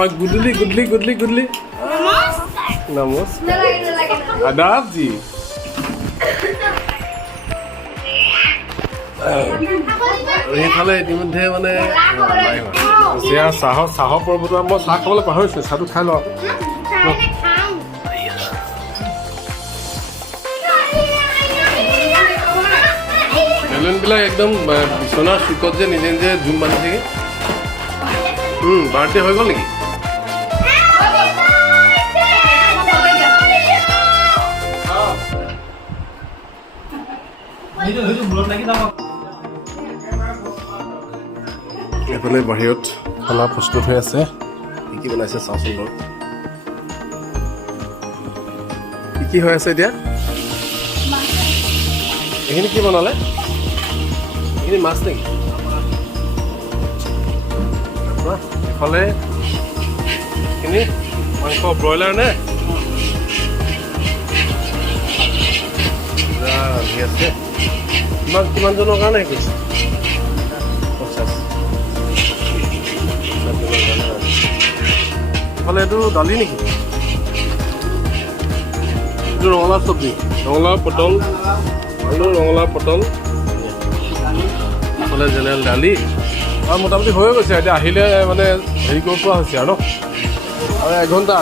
আমাৰ Goodley Goodley Goodley Goodley নমস্কাৰ আদাব জি এইফালে ইতিমধ্যে মানে চাহৰ পৰ্বত মই চাহ খাবলৈ পাহৰিছোঁ চাহটো খাই লওঁ বেলুনবিলাক একদম বিচনাৰ চুকত যে নিজে নিজে জুম বান্ধি থাকে বাৰ্থডে হৈ গ'ল নেকি এইফালে বাহিৰত খানা প্ৰস্তুত হৈ আছে কি কি বনাইছে চাওঁচোন বাৰু কি কি হৈ আছে এতিয়া এইখিনি কি বনালে এইখিনি মাছ নেকি এইফালে এইখিনি মাংস ব্ৰইলাৰ নে আছে কিমানজনৰ কাৰণে কৈছে 50 এইফালে এইটো দালি নেকি এইটো ৰঙালাও চব্জি ৰঙালাও পটল আলু ৰঙালাও পটল এইফালে জেনেৰেল দালি আৰু মোটামুটি হৈয়ে গৈছে এতিয়া আহিলে মানে হেৰি কৰিব পৰা হৈছে আৰু আৰু 1 ঘণ্টা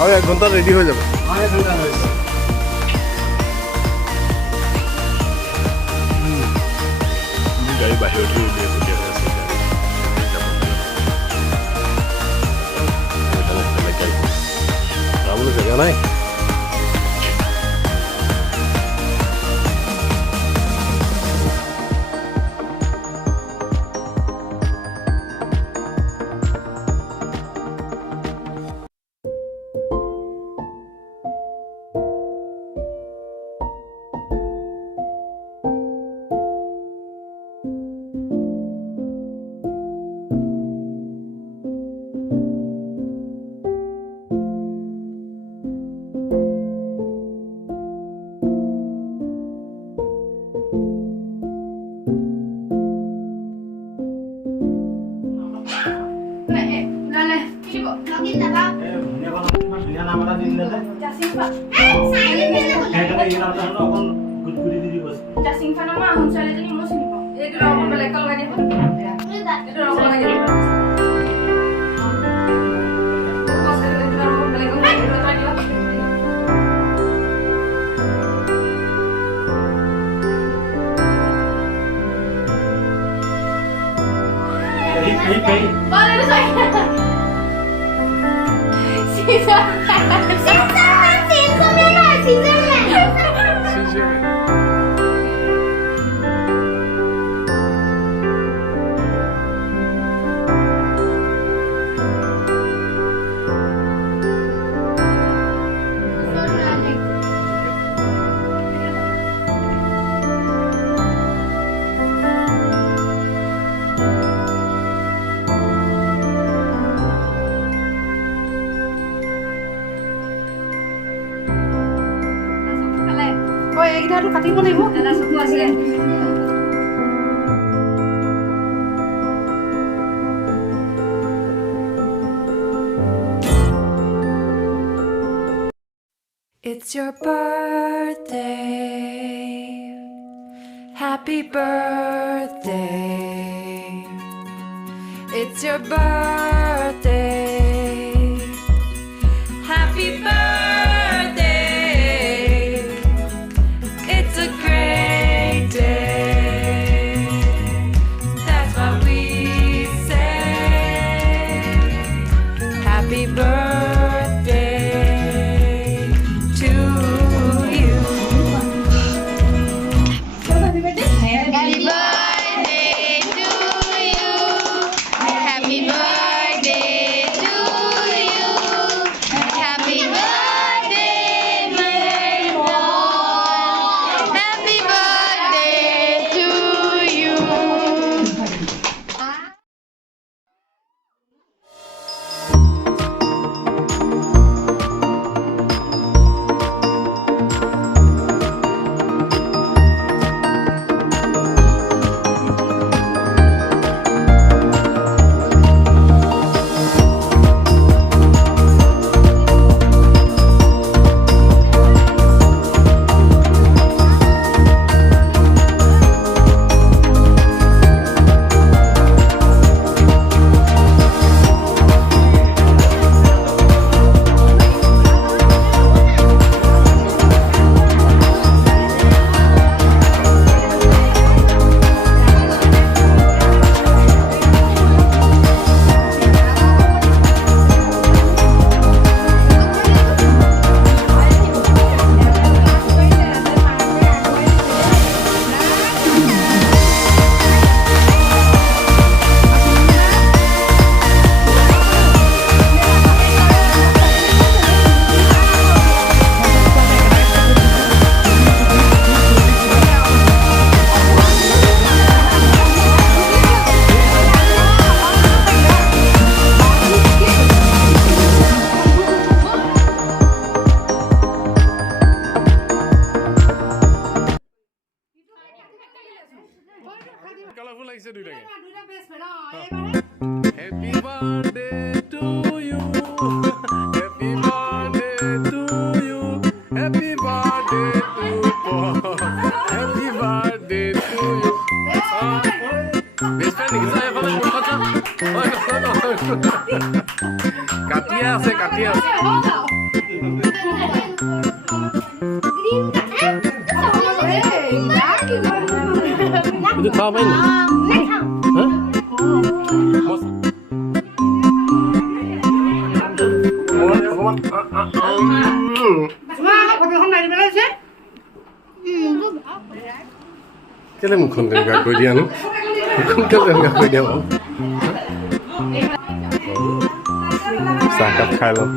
আৰু 1 ঘণ্টাত ৰেডি হৈ যাব গাড়ী বাহিৰত যাবলৈ জেগা নাই It's your birthday. Happy birthday. It's your birthday. Happy birthday. It's a great day. That's what we say. Happy birthday. Happy birthday Itu kau main? Hah? Cái này một con gà coi đi ăn, không cái gà coi đi ăn. Sao cắt khai luôn?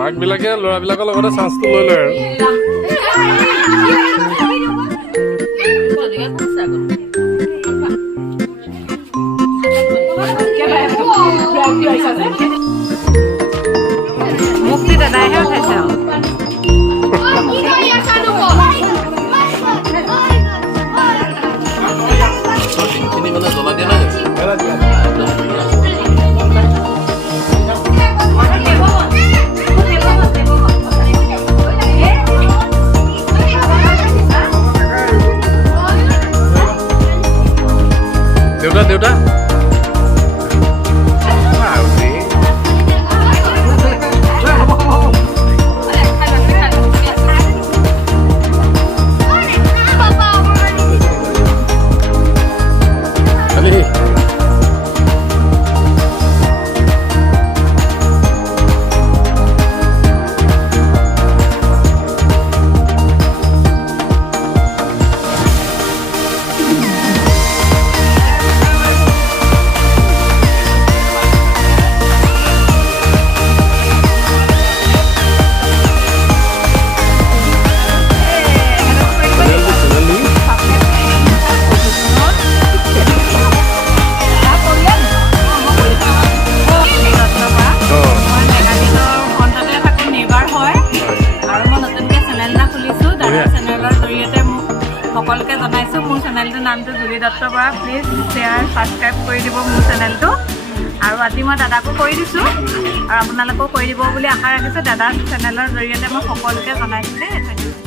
মাকবিলাকে ল'ৰাবিলাকৰ লগতে চান্সটো লৈ লয় আৰু মুক্তি দাদাইহে উঠাইছে আৰু এইখিনি মানে জ্বলা দিয়া নাই দেউতা সকলোকে জনাইছোঁ মোৰ চেনেলটোৰ নামটো Juli Dutta Bora please share subscribe কৰি দিব মোৰ চেনেলটো আৰু আজি মই দাদাকো কৰি দিছোঁ আৰু আপোনালোকেও কৰি দিব বুলি আশা ৰাখিছোঁ দাদাৰ চেনেলৰ জৰিয়তে মই সকলোকে জনাইছোঁ দেই।